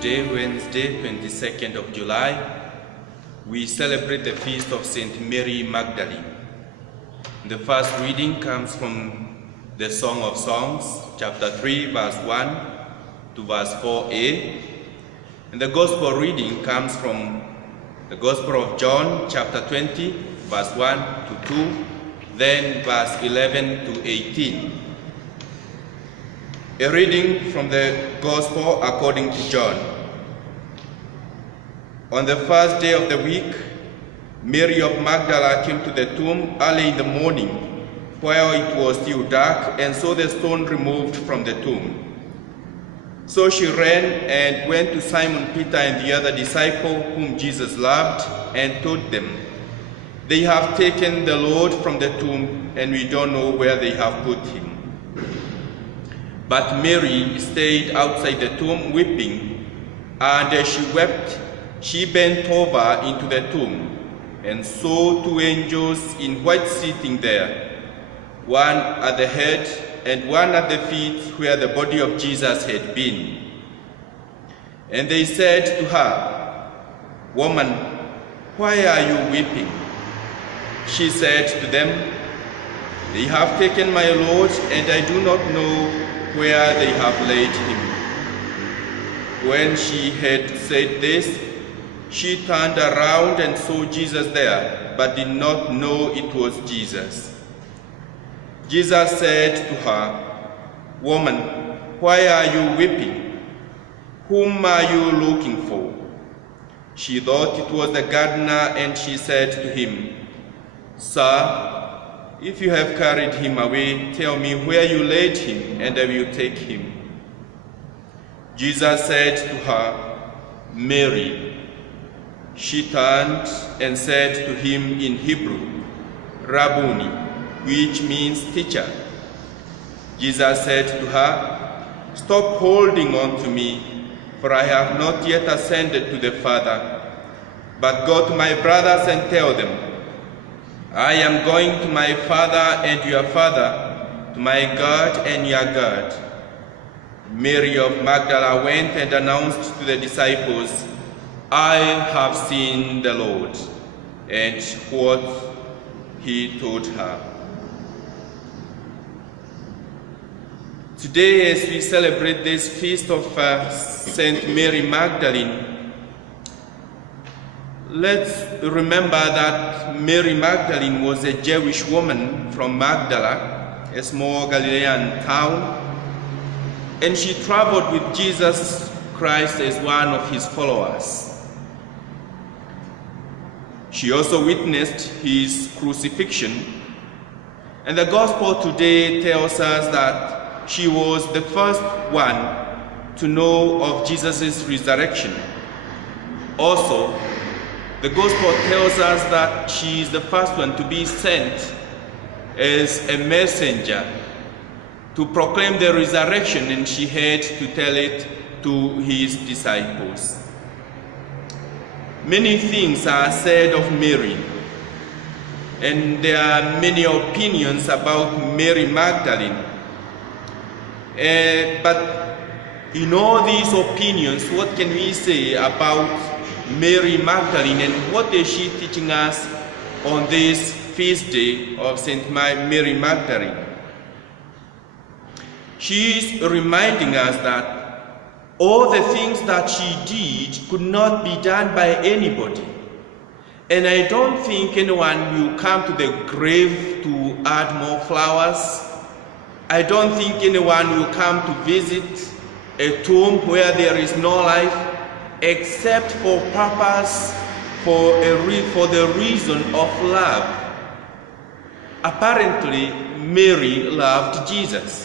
Today, Wednesday, 22nd of July, we celebrate the feast of St. Mary Magdalene. The first reading comes from the Song of Songs, chapter 3, verse 1 to verse 4a. And the Gospel reading comes from the Gospel of John, chapter 20, verse 1 to 2, then verse 11 to 18. A reading from the Gospel according to John. On the first day of the week, Mary of Magdala came to the tomb early in the morning, while it was still dark, and saw the stone removed from the tomb. So she ran and went to Simon Peter and the other disciple whom Jesus loved, and told them, "They have taken the Lord from the tomb, and we don't know where they have put him." But Mary stayed outside the tomb weeping, and as she wept, she bent over into the tomb and saw two angels in white sitting there, one at the head and one at the feet where the body of Jesus had been. And they said to her, "Woman, why are you weeping?" She said to them, "They have taken my Lord, and I do not know where they have laid him." When she had said this, she turned around and saw Jesus there, but did not know it was Jesus. Jesus said to her, "Woman, why are you weeping? Whom are you looking for?" She thought it was the gardener, and she said to him, "Sir, if you have carried him away, tell me where you laid him, and I will take him." Jesus said to her, "Mary." She turned and said to him in Hebrew, "Rabboni," which means teacher. Jesus said to her, "Stop holding on to me, for I have not yet ascended to the Father. But go to my brothers and tell them, I am going to my Father and your Father, to my God and your God." Mary of Magdala went and announced to the disciples, "I have seen the Lord," and what he told her. Today, as we celebrate this feast of St. Mary Magdalene, let's remember that Mary Magdalene was a Jewish woman from Magdala, a small Galilean town, and she traveled with Jesus Christ as one of his followers. She also witnessed his crucifixion, and the Gospel today tells us that she was the first one to know of Jesus' resurrection. Also, the Gospel tells us that she is the first one to be sent as a messenger to proclaim the resurrection, and she had to tell it to his disciples. Many things are said of Mary, and there are many opinions about Mary Magdalene. But in all these opinions, what can we say about Mary Magdalene, and what is she teaching us on this feast day of St. Mary Magdalene? She is reminding us that all the things that she did could not be done by anybody. And I don't think anyone will come to the grave to add more flowers. I don't think anyone will come to visit a tomb where there is no life, except for purpose, for the reason of love. Apparently, Mary loved Jesus.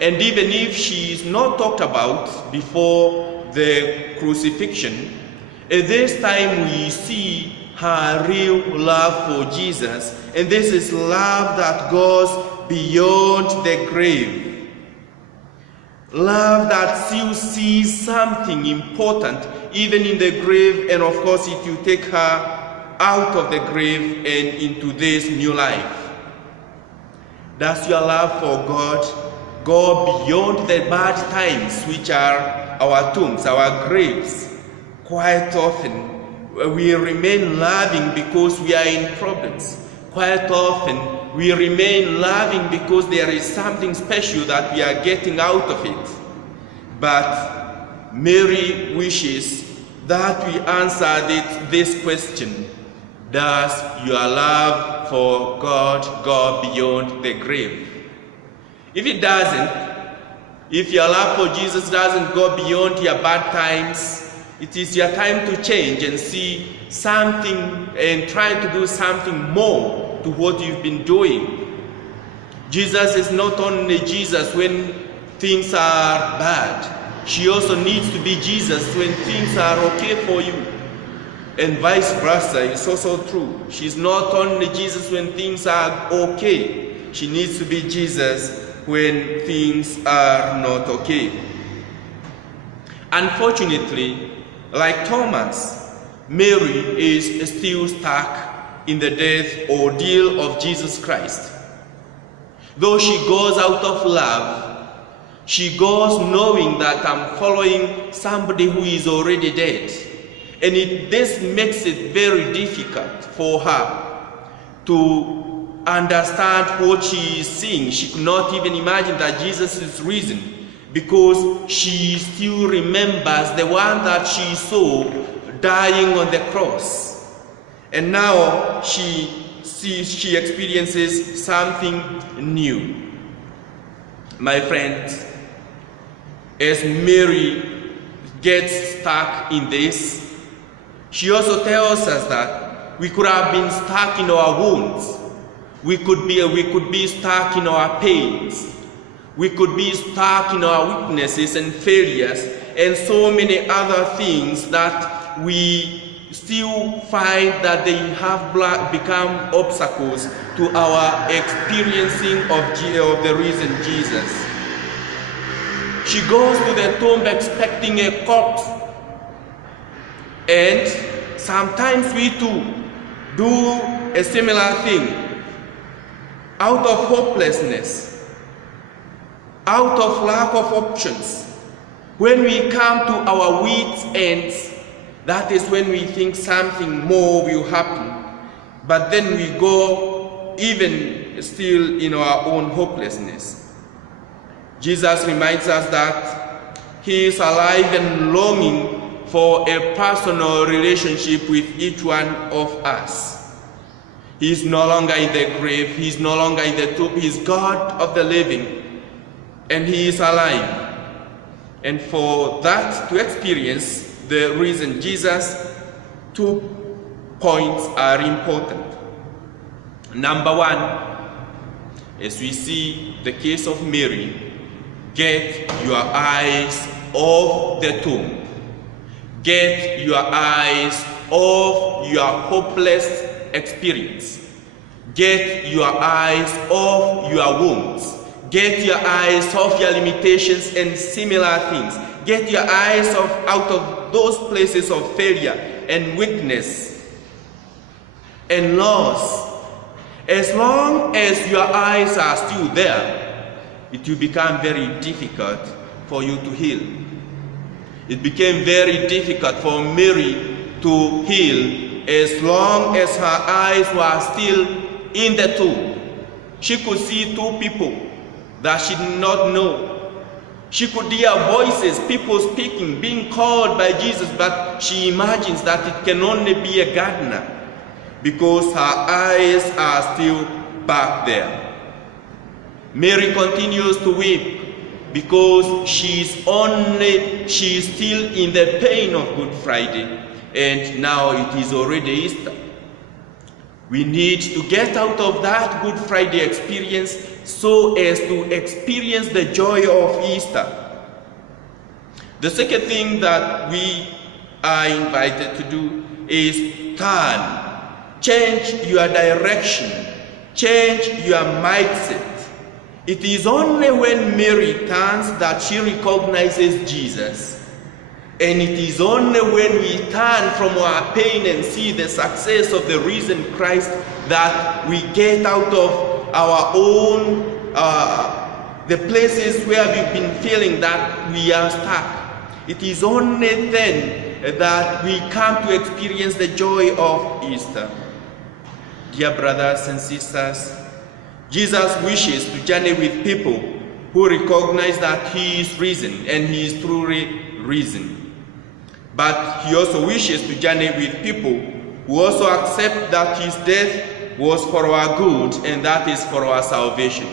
And even if she is not talked about before the crucifixion, at this time we see her real love for Jesus. And this is love that goes beyond the grave. Love that still sees something important even in the grave, and of course it will take her out of the grave and into this new life. Does your love for God go beyond the bad times, which are our tombs, our graves. Quite often, we remain loving because we are in problems. Quite often, we remain loving because there is something special that we are getting out of it. But Mary wishes that we answer this question: does your love for God go beyond the grave? If it doesn't, if your love for Jesus doesn't go beyond your bad times, it is your time to change and see something and try to do something more to what you've been doing. Jesus is not only Jesus when things are bad. She also needs to be Jesus when things are okay for you. And vice versa is also true. She's not only Jesus when things are okay. She needs to be Jesus when things are not okay. Unfortunately, like Thomas, Mary is still stuck in the death ordeal of Jesus Christ. Though she goes out of love, she goes knowing that I'm following somebody who is already dead. And this makes it very difficult for her to understand what she is seeing. She could not even imagine that Jesus is risen, because she still remembers the one that she saw dying on the cross. And now she experiences something new. My friends, as Mary gets stuck in this, she also tells us that we could have been stuck in our wounds. We could be stuck in our pains. We could be stuck in our weaknesses and failures and so many other things that we still find that they have become obstacles to our experiencing of the risen Jesus. She goes to the tomb expecting a corpse. And sometimes we too do a similar thing out of hopelessness, out of lack of options. When we come to our wits' ends, that is when we think something more will happen. But then we go even still in our own hopelessness. Jesus reminds us that he is alive and longing for a personal relationship with each one of us. He is no longer in the grave. He is no longer in the tomb. He is God of the living. And he is alive. And for that to experience the risen Jesus, 2 points are important. Number one, as we see the case of Mary, get your eyes off the tomb. Get your eyes off your hopeless experience. Get your eyes off your wounds. Get your eyes off your limitations and similar things. Get your eyes out of those places of failure and weakness and loss. As long as your eyes are still there, it will become very difficult for you to heal. It became very difficult for Mary to heal as long as her eyes were still in the tomb. She could see 2 people that she did not know. She could hear voices, people speaking, being called by Jesus, but she imagines that it can only be a gardener because her eyes are still back there. Mary continues to weep because she is still in the pain of Good Friday, and now it is already Easter. We need to get out of that Good Friday experience so as to experience the joy of Easter. The second thing that we are invited to do is turn. Change your direction. Change your mindset. It is only when Mary turns that she recognizes Jesus. And it is only when we turn from our pain and see the success of the risen Christ that we get out of our own the places where we've been feeling that we are stuck. It is only then that we come to experience the joy of Easter. Dear brothers and sisters, Jesus wishes to journey with people who recognize that he is risen and he is truly risen. But he also wishes to journey with people who also accept that his death was for our good and that is for our salvation.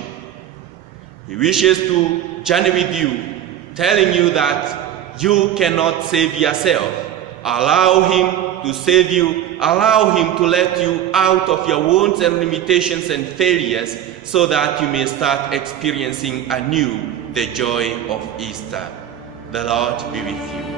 He wishes to journey with you, telling you that you cannot save yourself. Allow him to save you. Allow him to let you out of your wounds and limitations and failures so that you may start experiencing anew the joy of Easter. The Lord be with you.